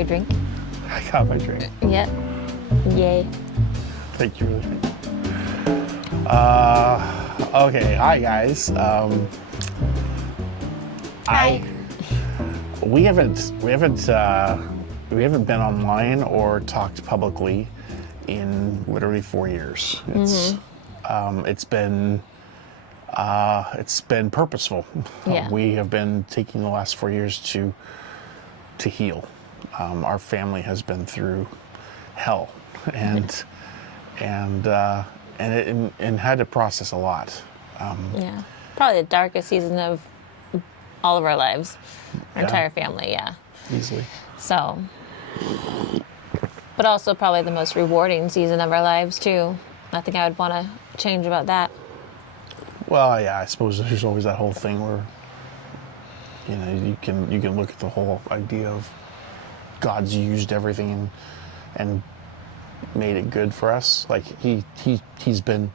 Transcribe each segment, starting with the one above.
your drink? I got my drink. Yep. Yay. Thank you really. Okay, hi guys. Hi. We haven't been online or talked publicly in literally 4 years. It's been purposeful. Yeah. We have been taking the last 4 years to heal. Our family has been through hell and had to process a lot. Yeah. Probably the darkest season of all of our lives. Our Yeah. entire family, yeah. Easily. So, but also probably the most rewarding season of our lives too. Nothing I would want to change about that. Well, yeah, I suppose there's always that whole thing where, you know, you can look at the whole idea of God's used everything and made it good for us. Like he's been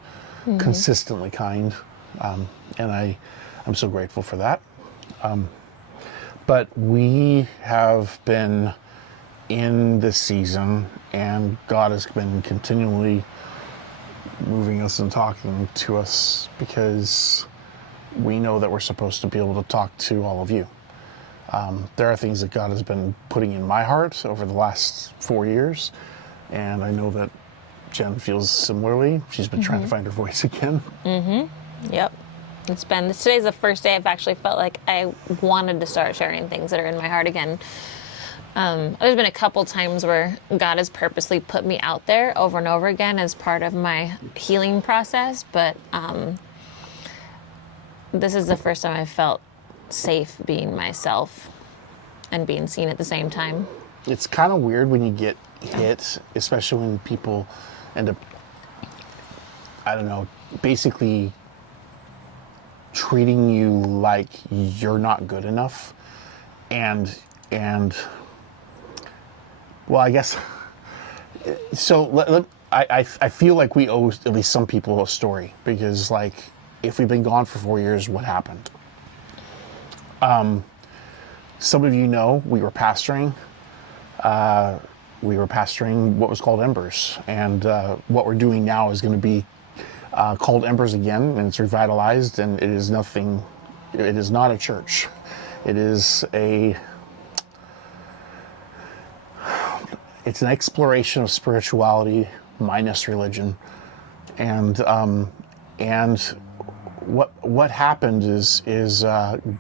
consistently kind, and I'm so grateful for that. But we have been in this season, and God has been continually moving us and talking to us because we know that we're supposed to be able to talk to all of you. There are things that God has been putting in my heart over the last 4 years, and I know that Jen feels similarly. She's been trying to find her voice again. Yep. Today's the first day I've actually felt like I wanted to start sharing things that are in my heart again. There's been a couple times where God has purposely put me out there over and over again as part of my healing process, but this is the first time I've felt safe being myself and being seen at the same time. It's kind of weird when you get hit, especially when people end up, I don't know, basically treating you like you're not good enough. And well, I guess, so I feel like we owe at least some people a story, because like, if we've been gone for 4 years, what happened? Some of you know we were pastoring. We were pastoring what was called Embers, and what we're doing now is going to be called Embers again, and it's revitalized, and it is nothing. It is not a church. It is it's an exploration of spirituality minus religion, and what happened is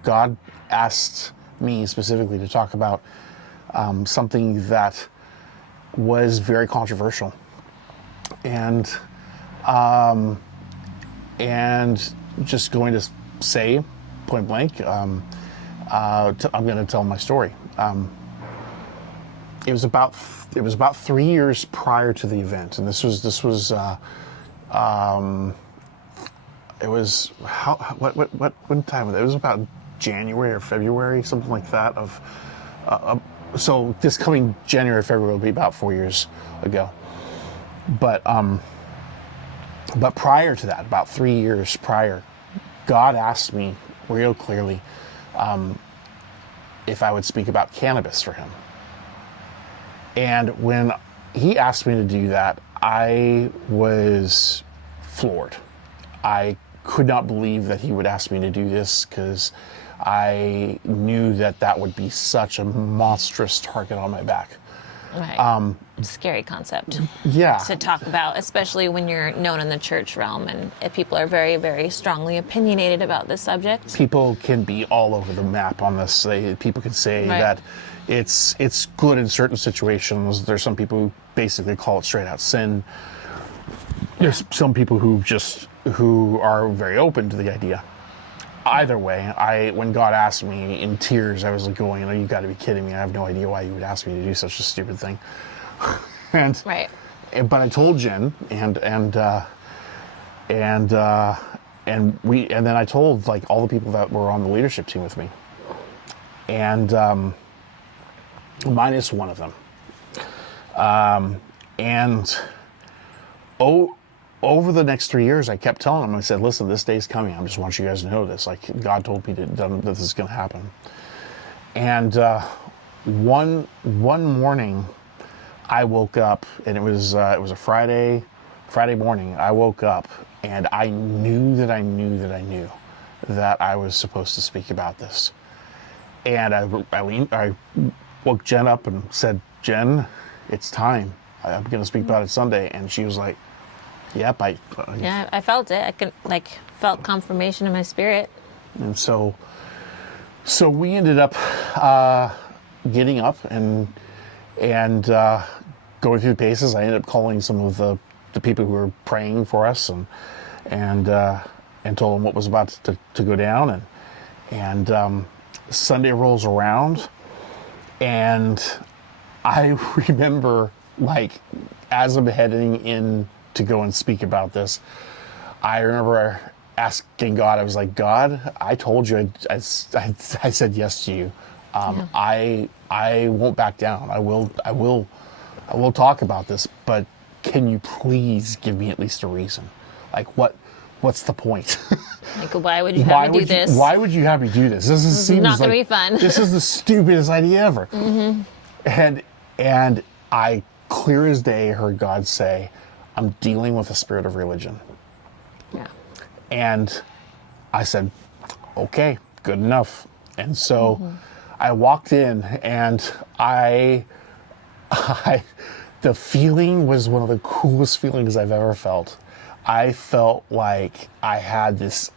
God asked me specifically to talk about something that was very controversial, and just going to say point blank, I'm going to tell my story. It was about 3 years prior to the event, and what time was it? It was about January or February, something like that. So this coming January, February will be about 4 years ago. But prior to that, about 3 years prior, God asked me real clearly if I would speak about cannabis for him. And when he asked me to do that, I was floored. I could not believe that he would ask me to do this, because I knew that would be such a monstrous target on my back. Right. Scary concept. Yeah. To talk about, especially when you're known in the church realm and if people are very, very strongly opinionated about this subject. People can be all over the map on this. People can say that it's good in certain situations. There's some people who basically call it straight out sin. There's some people who are very open to the idea. Either way, when God asked me in tears, I was like going, "Oh, you got to be kidding me! I have no idea why you would ask me to do such a stupid thing." But I told Jen, and then I told like all the people that were on the leadership team with me, and minus one of them, over the next 3 years, I kept telling them, I said, listen, this day's coming. I just want you guys to know this. Like, God told me that this is going to happen. And one morning, I woke up, and it was a Friday morning. I woke up, and I knew that I knew that I knew that I was supposed to speak about this. And I woke Jen up and said, Jen, it's time. I'm going to speak about it Sunday. And she was like, yep. Yeah, I felt it. I could felt confirmation in my spirit. And so we ended up getting up and going through the paces. I ended up calling some of the people who were praying for us and told them what was about to go down. And Sunday rolls around, and I remember, like, as I'm heading in to go and speak about this, I remember asking God, I was like, God, I told you, I said yes to you. I won't back down. I will talk about this, but can you please give me at least a reason? Like, what's the point? Like, why would you have me do this? Why would you have me do this? This is not going to be fun. This is the stupidest idea ever. Mm-hmm. And I, clear as day, heard God say, I'm dealing with a spirit of religion. Yeah. And I said, okay, good enough. And so I walked in, and the feeling was one of the coolest feelings I've ever felt. I felt like I had this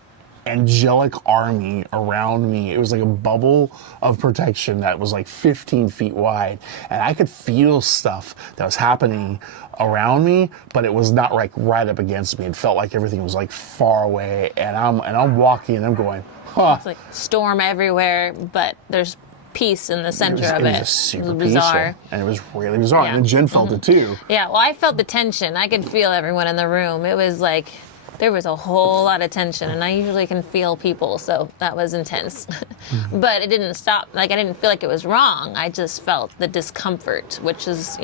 angelic army around me. It was like a bubble of protection that was like 15 feet wide. And I could feel stuff that was happening around me, but it was not like right up against me. It felt like everything was like far away. And I'm walking and I'm going, huh. It's like storm everywhere, but there's peace in the center of it. It was super bizarre. Peaceful, and it was really bizarre. Yeah. And Jen felt it too. Yeah, well, I felt the tension. I could feel everyone in the room. It was like there was a whole lot of tension, and I usually can feel people, so that was intense. But it didn't stop. Like, I didn't feel like it was wrong. I just felt the discomfort, which is,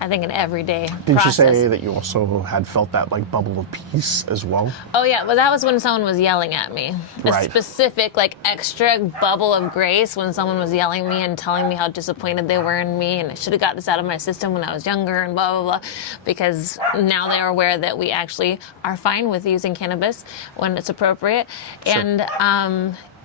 I think an everyday Didn't process. you say that you also had felt that like bubble of peace as well? Oh yeah, well that was when someone was yelling at me. Right. A specific like extra bubble of grace when someone was yelling at me and telling me how disappointed they were in me and I should have got this out of my system when I was younger and blah, blah, blah. Because now they are aware that we actually are fine with using cannabis when it's appropriate. Sure.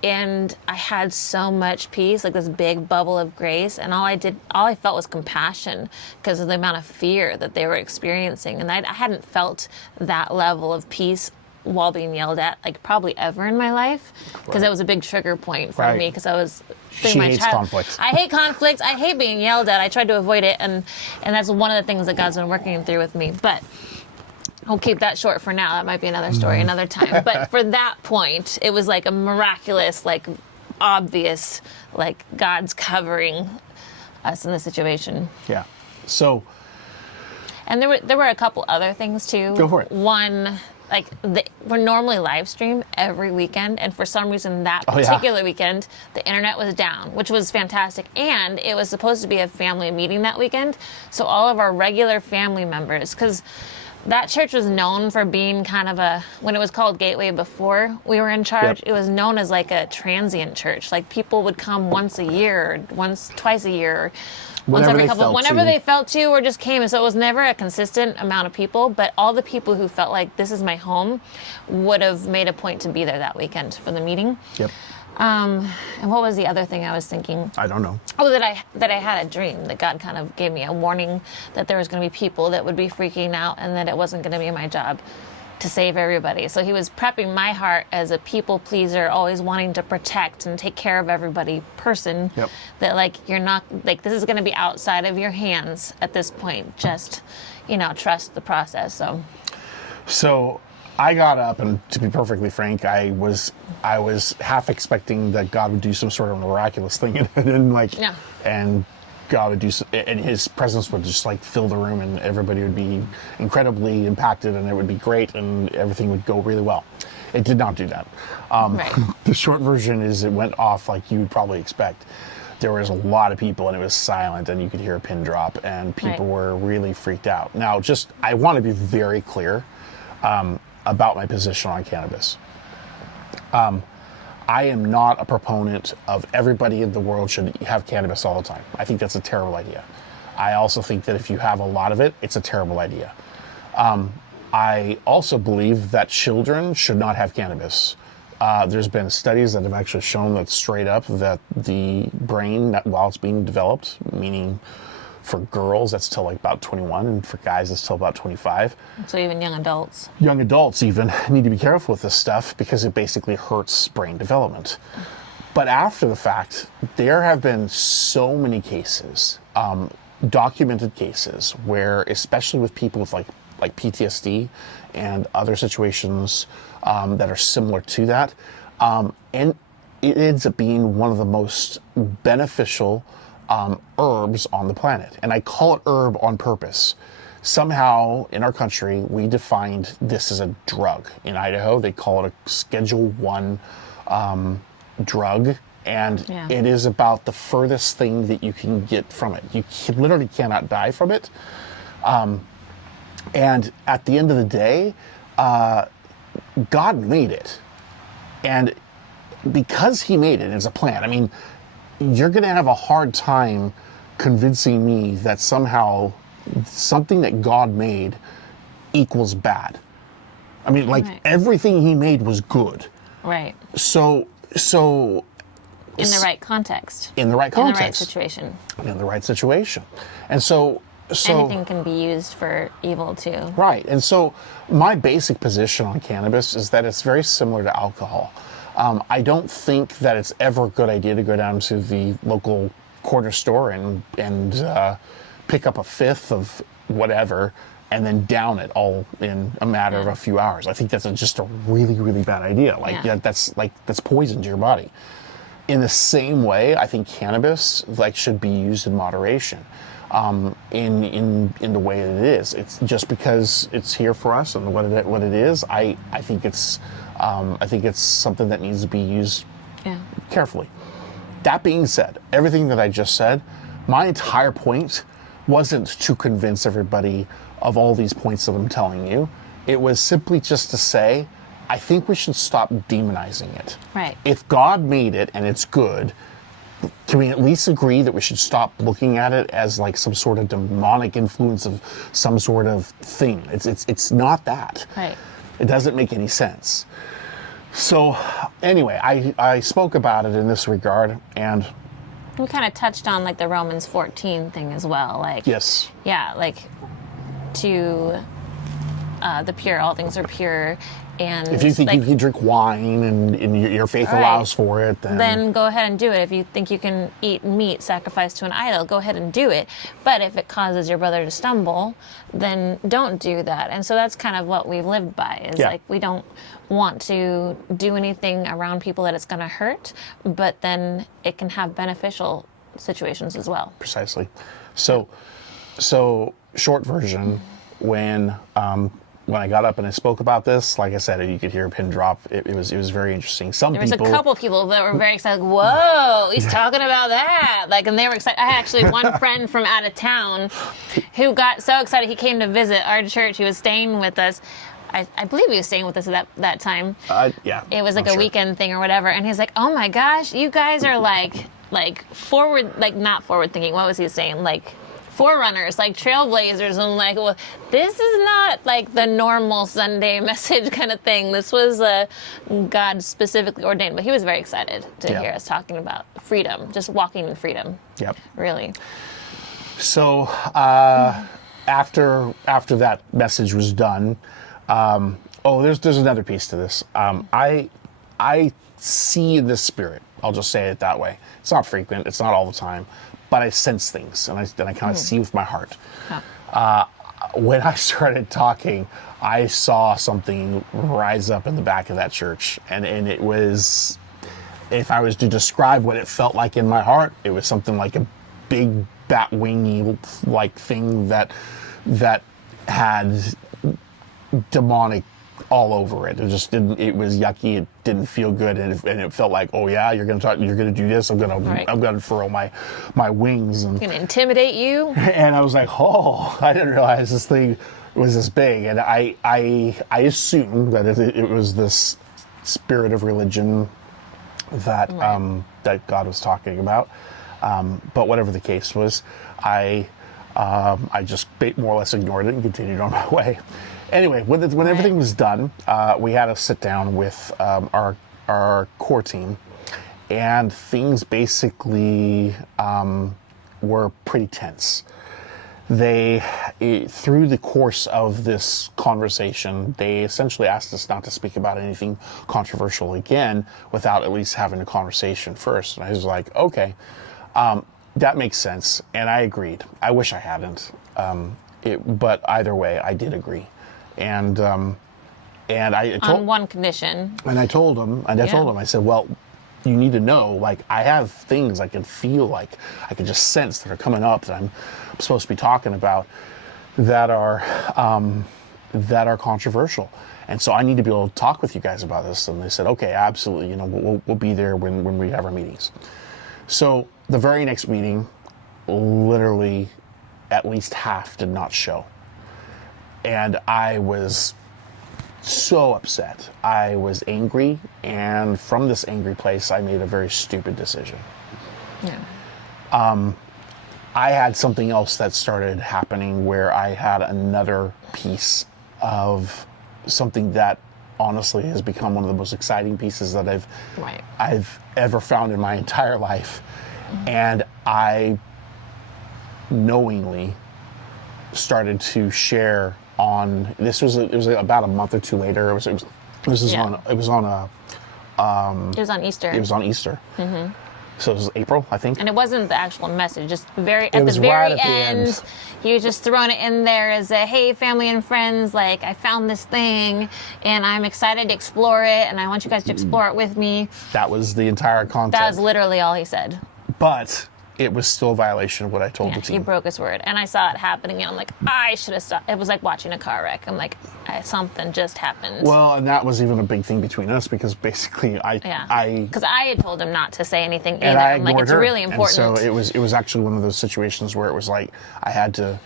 And I had so much peace, like this big bubble of grace, and all I felt was compassion because of the amount of fear that they were experiencing. And I hadn't felt that level of peace while being yelled at, like probably ever in my life, because that was a big trigger point for me because I was She hates conflict. I hate conflict. I hate being yelled at. I tried to avoid it, and that's one of the things that God's been working through with me. But I'll keep that short for now. That might be another story another time. But for that point, it was like a miraculous, like obvious, like God's covering us in the situation. Yeah. So. And there were a couple other things too. Go for it. One, like we're normally live stream every weekend, and for some reason that particular weekend the internet was down, which was fantastic. And it was supposed to be a family meeting that weekend, so all of our regular family members, because that church was known for being kind of when it was called Gateway before we were in charge, it was known as like a transient church. Like people would come once a year, twice a year, or once every couple, whenever they felt to, or just came. And so it was never a consistent amount of people, but all the people who felt like this is my home would have made a point to be there that weekend for the meeting. Yep. And what was the other thing I was thinking? I don't know. Oh, that I had a dream, that God kind of gave me a warning that there was going to be people that would be freaking out and that it wasn't going to be my job to save everybody. So he was prepping my heart as a people pleaser, always wanting to protect and take care of everybody person. Yep. That like, you're not, like this is going to be outside of your hands at this point. Just, trust the process. So I got up, and to be perfectly frank, I was half expecting that God would do some sort of miraculous thing, and God would do, and His presence would just like fill the room, and everybody would be incredibly impacted, and it would be great, and everything would go really well. It did not do that. Right. The short version is it went off like you would probably expect. There was a lot of people, and it was silent, and you could hear a pin drop, and people were really freaked out. Now, I want to be very clear about my position on cannabis. I am not a proponent of everybody in the world should have cannabis all the time. I think that's a terrible idea. I also think that if you have a lot of it, it's a terrible idea. I also believe that children should not have cannabis. There's been studies that have actually shown that straight up that the brain, while it's being developed, meaning for girls, that's till like about 21, and for guys, it's till about 25. So even young adults. Young adults even need to be careful with this stuff because it basically hurts brain development. But after the fact, there have been so many cases, documented cases, where, especially with people with like PTSD and other situations that are similar to that, and it ends up being one of the most beneficial herbs on the planet. And I call it herb on purpose. Somehow in our country, we defined this as a drug. In Idaho, they call it a Schedule I drug. And it is about the furthest thing that you can get from it. You literally cannot die from it. And at the end of the day, God made it. And because he made it as a plant, I mean, you're going to have a hard time convincing me that somehow something that God made equals bad. I mean, like, everything he made was good. Right. So in the right context. In the right context. In the right situation. In the right situation. And so anything can be used for evil too. Right. And so my basic position on cannabis is that it's very similar to alcohol. I don't think that it's ever a good idea to go down to the local corner store and pick up a fifth of whatever and then down it all in a matter of a few hours. I think that's just a really, really bad idea. That's poison to your body. In the same way, I think cannabis should be used in moderation. In the way that it is. It's just because it's here for us and what it is. I think it's something that needs to be used carefully. That being said, everything that I just said, my entire point wasn't to convince everybody of all these points that I'm telling you. It was simply just to say, I think we should stop demonizing it. Right. If God made it and it's good, can we at least agree that we should stop looking at it as like some sort of demonic influence of some sort of thing? It's not that. Right. It doesn't make any sense. So anyway, I spoke about it in this regard, and we kind of touched on like the Romans 14 thing as well. Like, yes. Yeah, like to the pure, all things are pure. And if you think you can drink wine and your faith allows for it, then go ahead and do it. If you think you can eat meat sacrificed to an idol, go ahead and do it. But if it causes your brother to stumble, then don't do that. And so that's kind of what we've lived by, is like we don't want to do anything around people that it's going to hurt, but then it can have beneficial situations as well. Precisely. So short version, when I got up and I spoke about this, like I said, you could hear a pin drop. It was very interesting. There was a couple people that were very excited. Like, whoa, he's talking about that. Like, and they were excited. I had actually one friend from out of town who got so excited he came to visit our church. He was staying with us. I believe he was staying with us at that time. Yeah. It was like a weekend thing or whatever. And he's like, oh my gosh, you guys are like forward, like not forward thinking. What was he saying? Like forerunners, like trailblazers. And I'm like, well, this is not like the normal Sunday message kind of thing. This was God specifically ordained. But he was very excited to hear us talking about freedom, just walking in freedom. Yep. Really. So after that message was done, there's another piece to this. I see in the spirit. I'll just say it that way. It's not frequent. It's not all the time. But I sense things, and I kind of see with my heart. Yeah. When I started talking, I saw something rise up in the back of that church, and it was, if I was to describe what it felt like in my heart, it was something like a big bat wingy like thing that had demonic all over it. It just didn't. It was yucky. It didn't feel good, and it felt like, oh yeah, you're gonna do this. I'm gonna furl my wings and gonna intimidate you. And I was like, oh, I didn't realize this thing was this big. And I assumed that it was this spirit of religion that that God was talking about. But whatever the case was, I just more or less ignored it and continued on my way. Anyway, when everything was done, we had to sit down with our core team, and things basically were pretty tense. Through the course of this conversation, they essentially asked us not to speak about anything controversial again without at least having a conversation first. And I was like, okay, that makes sense. And I agreed. I wish I hadn't. But either way, I did agree. And I told, on one condition. And I told him, I said, well, you need to know, like, I have things I can feel, like I can just sense that are coming up that I'm supposed to be talking about that are controversial. And so I need to be able to talk with you guys about this. And they said, okay, absolutely. We'll be there when we have our meetings. So the very next meeting, literally at least half did not show. And I was so upset. I was angry, and from this angry place, I made a very stupid decision. Yeah. I had something else that started happening where I had another piece of something that honestly has become one of the most exciting pieces that I've ever found in my entire life. Mm-hmm. And I knowingly started to share on it was about a month or two later. It was on Easter. Mm-hmm. So it was April, I think. And it wasn't the actual message, just at the very end. He was just throwing it in there as a, hey, family and friends, like, I found this thing, and I'm excited to explore it, and I want you guys to explore it with me. That was the entire content. That was literally all he said. But it was still a violation of what I told the team. He broke his word. And I saw it happening, and I'm like, I should have stopped. It was like watching a car wreck. I'm like, something just happened. Well, and that was even a big thing between us, because basically because I had told him not to say anything either. And I I'm like, it's her. really important. And so it was actually one of those situations where it was like I had to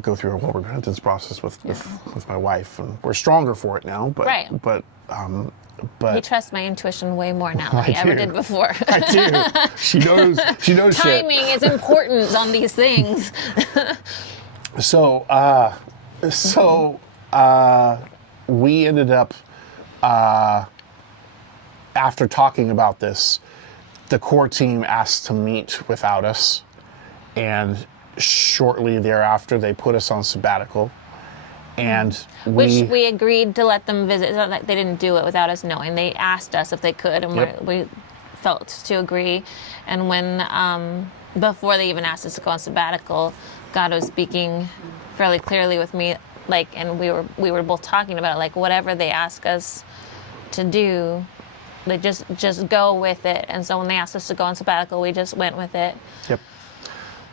go through a whole repentance process with my wife, and we're stronger for it now. But he trusts my intuition way more now than he ever did before. I do. She knows Timing is important on these things. So we ended up, after talking about this, the core team asked to meet without us, and shortly thereafter they put us on sabbatical. And which we agreed to let them visit. It's not like they didn't do it without us knowing. They asked us if they could, and we felt to agree. And when before they even asked us to go on sabbatical, God was speaking fairly clearly with me, like, and we were both talking about it, like, whatever they ask us to do, they just go with it. And so when they asked us to go on sabbatical, we just went with it. Yep.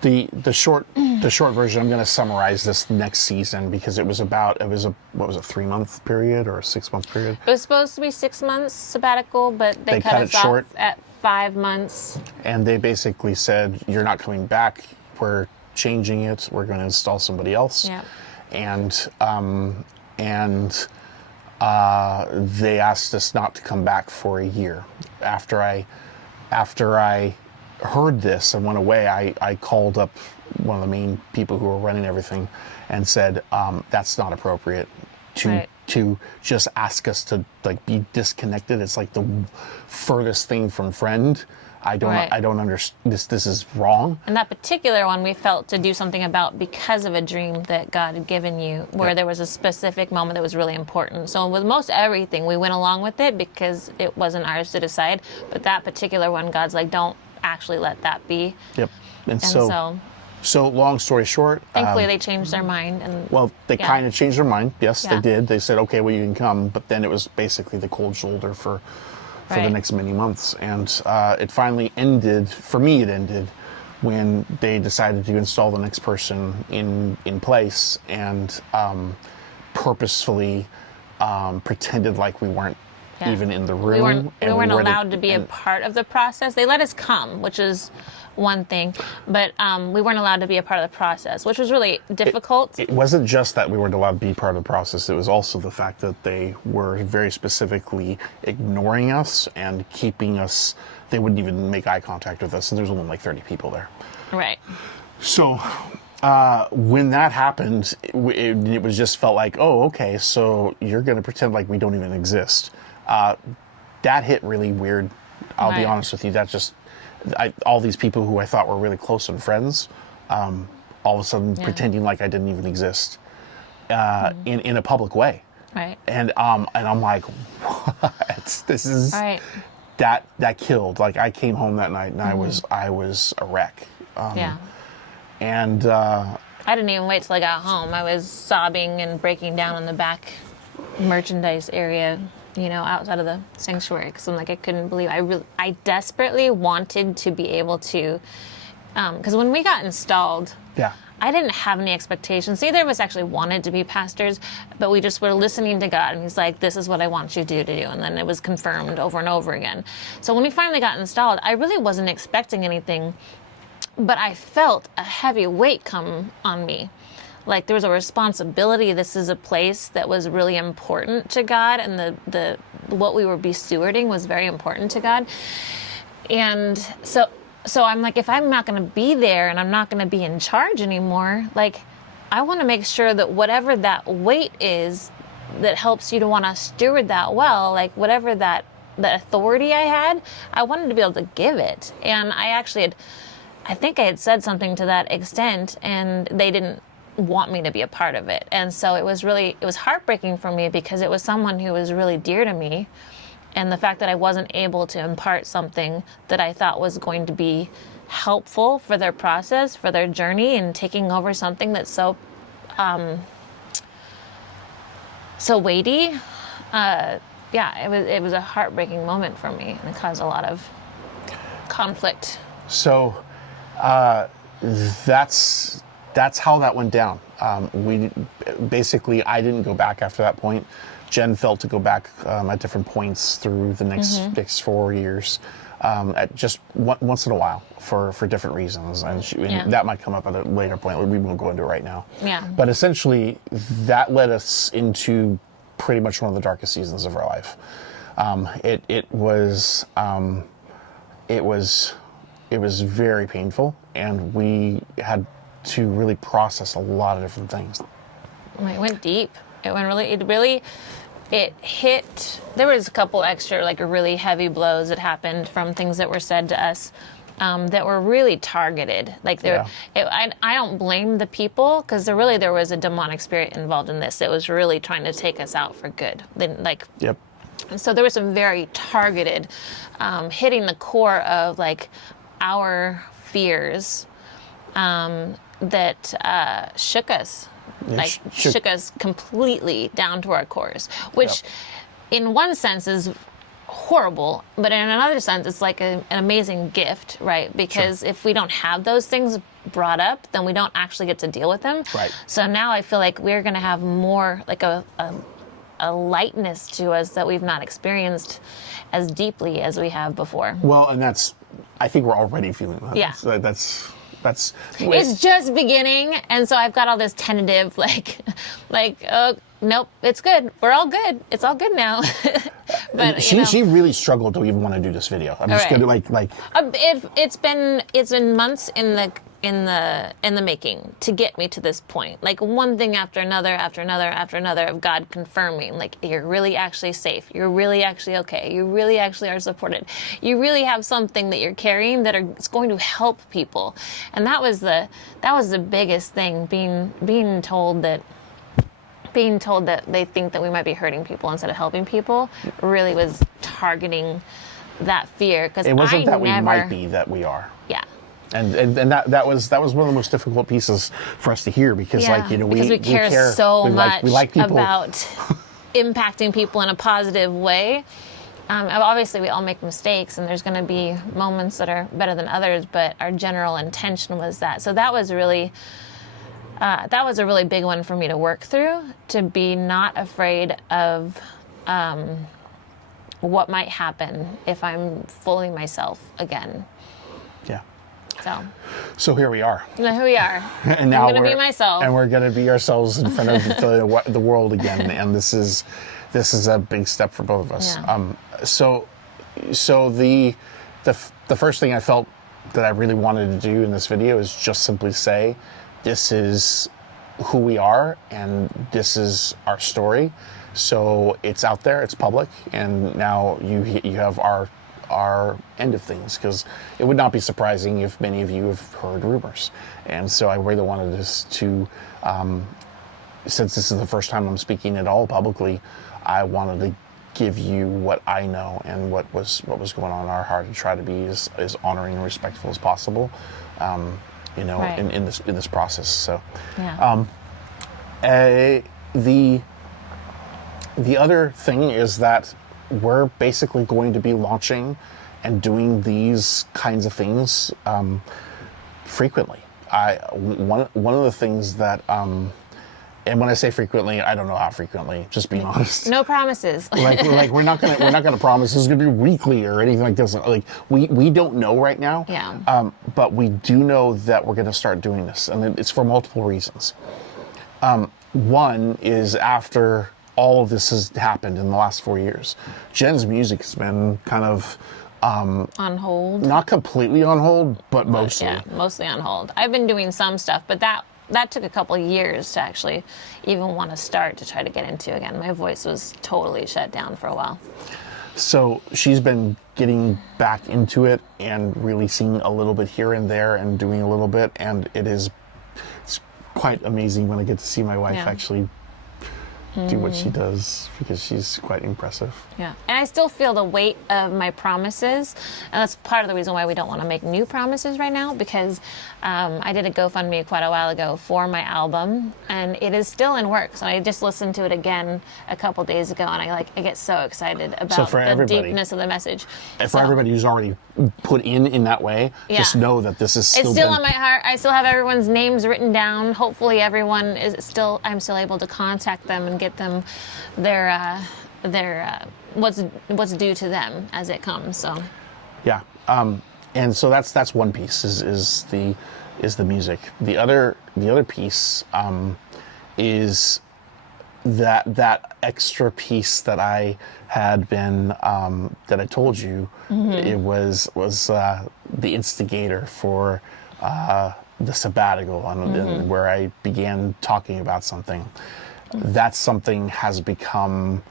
The short version, I'm going to summarize this next season, because it was a 3-month period or a 6-month period? It was supposed to be 6 months sabbatical, but they cut us off at 5 months. And they basically said, you're not coming back. We're changing it. We're going to install somebody else. Yeah. And they asked us not to come back for a year. After I heard this and went away, I called up one of the main people who were running everything and said, that's not appropriate to just ask us to, like, be disconnected. It's like the furthest thing from friend. I don't understand. This is wrong. And that particular one we felt to do something about because of a dream that God had given you, where there was a specific moment that was really important. So with most everything, we went along with it because it wasn't ours to decide. But that particular one, God's like, don't actually let that be. Yep. And so long story short, thankfully they changed their mind. And they kind of changed their mind. Yes, they did. They said, okay, well, you can come. But then it was basically the cold shoulder for the next many months. And it finally ended, for me it ended, when they decided to install the next person in place, and purposefully pretended like we weren't even in the room. We weren't allowed to be a part of the process. They let us come, which is one thing, but we weren't allowed to be a part of the process, which was really difficult. It wasn't just that we weren't allowed to be part of the process. It was also the fact that they were very specifically ignoring us and keeping us. They wouldn't even make eye contact with us, and there's only like 30 people there. Right. So when that happened, it was just felt like, oh, okay, so you're going to pretend like we don't even exist. That hit really weird. I'll be honest with you. That just, all these people who I thought were really close and friends, all of a sudden pretending like I didn't even exist in a public way. Right. And I'm like, what? This is that killed. Like, I came home that night and I was a wreck. And I didn't even wait till I got home. I was sobbing and breaking down in the back merchandise area, outside of the sanctuary, because I'm like, I couldn't believe. I desperately wanted to be able to, because when we got installed, I didn't have any expectations. Neither of us actually wanted to be pastors, but we just were listening to God, and He's like, this is what I want you to do. And then it was confirmed over and over again. So when we finally got installed, I really wasn't expecting anything, but I felt a heavy weight come on me. Like, there was a responsibility. This is a place that was really important to God, and the what we would be stewarding was very important to God. And so I'm like, if I'm not going to be there and I'm not going to be in charge anymore, like, I want to make sure that whatever that weight is that helps you to want to steward that well, like whatever that authority I had, I wanted to be able to give it. And I think I had said something to that extent, and they didn't want me to be a part of it. And so it was heartbreaking for me, because it was someone who was really dear to me. And the fact that I wasn't able to impart something that I thought was going to be helpful for their process, for their journey, and taking over something that's so weighty. It was a heartbreaking moment for me, and it caused a lot of conflict. So that's how that went down. I didn't go back after that point. Jen felt to go back at different points through the next 4 years, at just once in a while for different reasons, and that might come up at a later point. We won't go into it right now. Yeah. But essentially, that led us into pretty much one of the darkest seasons of our life. It was very painful, and we had to really process a lot of different things. It went deep. It hit. There was a couple extra, like, really heavy blows that happened from things that were said to us that were really targeted. Like, I don't blame the people, because there was a demonic spirit involved in this. It was really trying to take us out for good. Yep. So there was some very targeted, hitting the core of, like, our fears that shook us. Shook us completely down to our cores, which in one sense is horrible, but in another sense it's like an amazing gift, right? Because if we don't have those things brought up, then we don't actually get to deal with them. Right. So now I feel like we're going to have more, like a lightness to us that we've not experienced as deeply as we have before. Well, and I think we're already feeling that. Yeah. It's just beginning, and so I've got all this tentative, nope, it's good. We're all good. It's all good now. But she really struggled to even want to do this video. I'm just gonna it's been months in the making to get me to this point. Like, one thing after another of God confirming, like, you're really actually safe. You're really actually okay. You really actually are supported. You really have something that you're carrying that is going to help people. And that was the biggest thing, being told that they think that we might be hurting people instead of helping people really was targeting that fear. Because it wasn't we might be, that we are. Yeah. And that was one of the most difficult pieces for us to hear, because we care so much people. About impacting people in a positive way. Obviously, we all make mistakes, and there's going to be moments that are better than others, but our general intention was that. So that was really a really big one for me to work through, to be not afraid of what might happen if I'm fooling myself again. Yeah. So here we are. Now here we are. And now I'm going to be myself. And we're going to be ourselves in front of the world again. And this is a big step for both of us. Yeah. So the first thing I felt that I really wanted to do in this video is just simply say, this is who we are and this is our story. So it's out there, it's public, and now you have our end of things, because it would not be surprising if many of you have heard rumors. And so I really wanted this to, since this is the first time I'm speaking at all publicly, I wanted to give you what I know and what was going on in our heart, and try to be as honoring and respectful as possible, Right. in this process. So, Yeah. the other thing is that we're basically going to be launching and doing these kinds of things frequently. One of the things that, and when I say frequently, I don't know how frequently. Just being honest. No promises. like we're not gonna promise this is gonna be weekly or anything like this. Like we don't know right now. Yeah. But we do know that we're gonna start doing this, and it's for multiple reasons. One is, after all of this has happened in the last 4 years, Jen's music has been kind of On hold. not completely on hold, but mostly. Yeah, mostly on hold. I've been doing some stuff, but that took a couple of years to actually even want to start to try to get into again. My voice was totally shut down for a while. So she's been getting back into it and releasing a little bit here and there and doing a little bit, and it's quite amazing when I get to see my wife actually do what she does, because she's quite impressive. Yeah, and I still feel the weight of my promises, and that's part of the reason why we don't want to make new promises right now, because I did a GoFundMe quite a while ago for my album, and it is still in works. And I just listened to it again a couple days ago, and I get so excited about the deepness of the message. And for everybody who's already put in that way, just know that this is still it's still on my heart. I still have everyone's names written down. Hopefully everyone I'm still able to contact them and get them their what's due to them as it comes. So yeah, and so that's one piece is the music. The other piece is that extra piece that I had been that I told you. It was the instigator for the sabbatical, and where I began talking about something. That something has become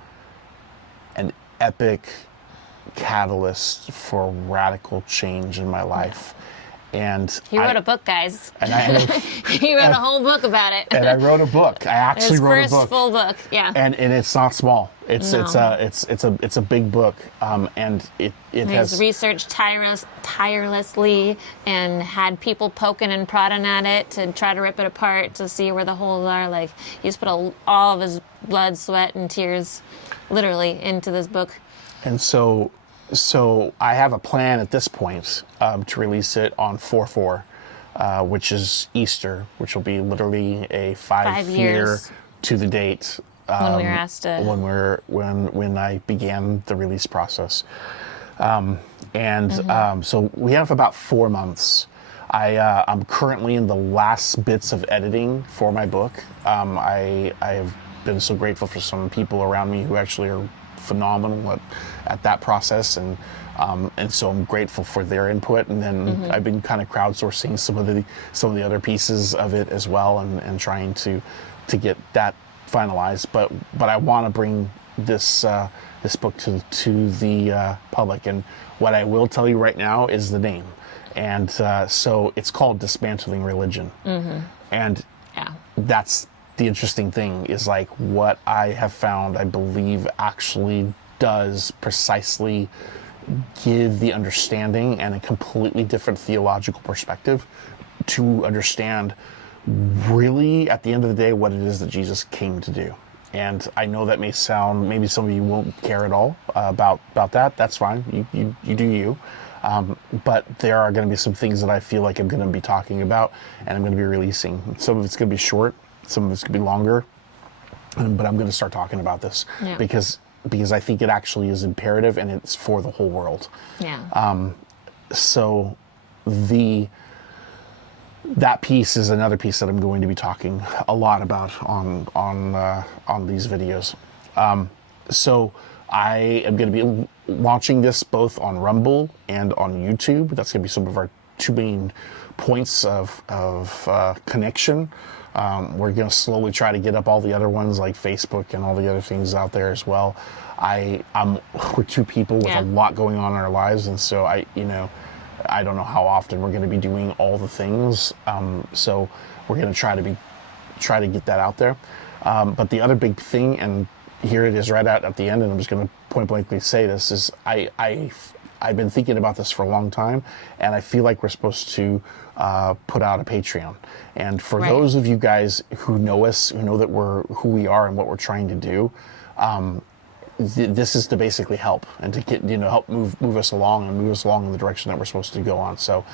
an epic catalyst for radical change in my life. And he wrote a book, guys. And he wrote a whole book about it. And I wrote a book. I actually wrote a book. His first full book, yeah. And it's not small. It's a big book. And He's researched tirelessly and had people poking and prodding at it to try to rip it apart to see where the holes are. Like, he's put all of his blood, sweat, and tears, literally, into this book. And so I have a plan at this point to release it on 4/4, which is Easter, which will be literally a 5 year to the date when we were asked to when I began the release process. So we have about 4 months. I'm currently in the last bits of editing for my book. I have been so grateful for some people around me who actually are phenomenal at that process, and so I'm grateful for their input. And then I've been kind of crowdsourcing some of the other pieces of it as well, and trying to get that finalized. But I want to bring this book to the public. And what I will tell you right now is the name, and so it's called Dismantling Religion. And that's the interesting thing, is like what I have found, I believe, actually does precisely give the understanding and a completely different theological perspective to understand really, at the end of the day, what it is that Jesus came to do. And I know that may sound, maybe some of you won't care at all about that. That's fine. You do you. But there are going to be some things that I feel like I'm going to be talking about, and I'm going to be releasing. Some of it's going to be short, some of it's going to be longer, but I'm going to start talking about this because because I think it actually is imperative and it's for the whole world. Yeah. So that piece is another piece that I'm going to be talking a lot about on these videos. So I am going to be launching this both on Rumble and on YouTube. That's going to be some of our two main points of connection. We're going to slowly try to get up all the other ones like Facebook and all the other things out there as well. We're two people with a lot going on in our lives, and so I don't know how often we're going to be doing all the things. So we're going to try to get that out there. But the other big thing, and here it is right at the end, and I'm just going to point blankly say this, is I've been thinking about this for a long time, and I feel like we're supposed to put out a Patreon. And for those of you guys who know us, who know that who we are and what we're trying to do, this is to basically help and to get, help move us along and move us along in the direction that we're supposed to go on. So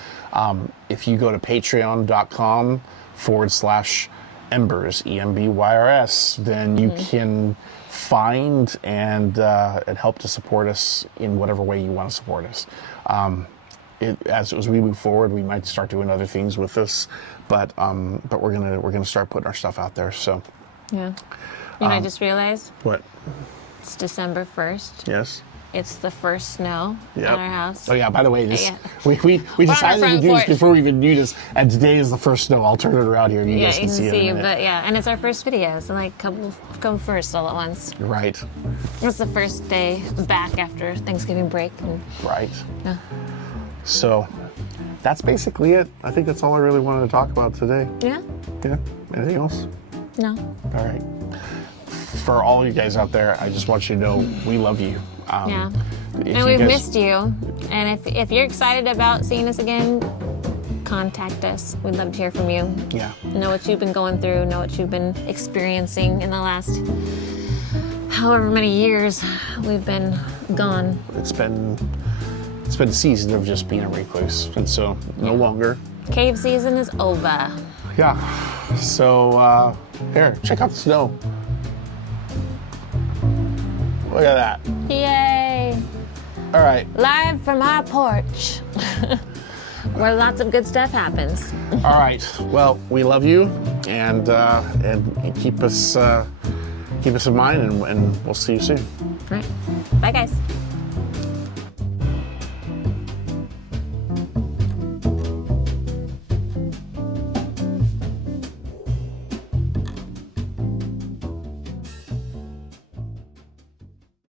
if you go to patreon.com/Embers, EMBYRS, then you can find and help to support us in whatever way you want to support us. As we move forward, we might start doing other things with this, but we're gonna start putting our stuff out there. So yeah, I just realized what. It's December 1st. Yes. It's the first snow at our house. Oh yeah, by the way, we decided to do this before we even knew this, and today is the first snow. I'll turn it around here and you guys can see it in a minute. But and it's our first video, so like come first all at once. Right. It's the first day back after Thanksgiving break. Right. Yeah. So that's basically it. I think that's all I really wanted to talk about today. Yeah? Yeah. Anything else? No. All right. For all you guys out there, I just want you to know we love you. Yeah. And we've missed you. And if you're excited about seeing us again, contact us. We'd love to hear from you. Yeah. Know what you've been going through, know what you've been experiencing in the last however many years we've been gone. It's been a season of just being a recluse, and so no longer. Cave season is over. Yeah. So here, check out the snow. Look at that. Yay. All right. Live from our porch, where lots of good stuff happens. All right. Well, we love you, and keep us in mind, and we'll see you soon. All right. Bye, guys.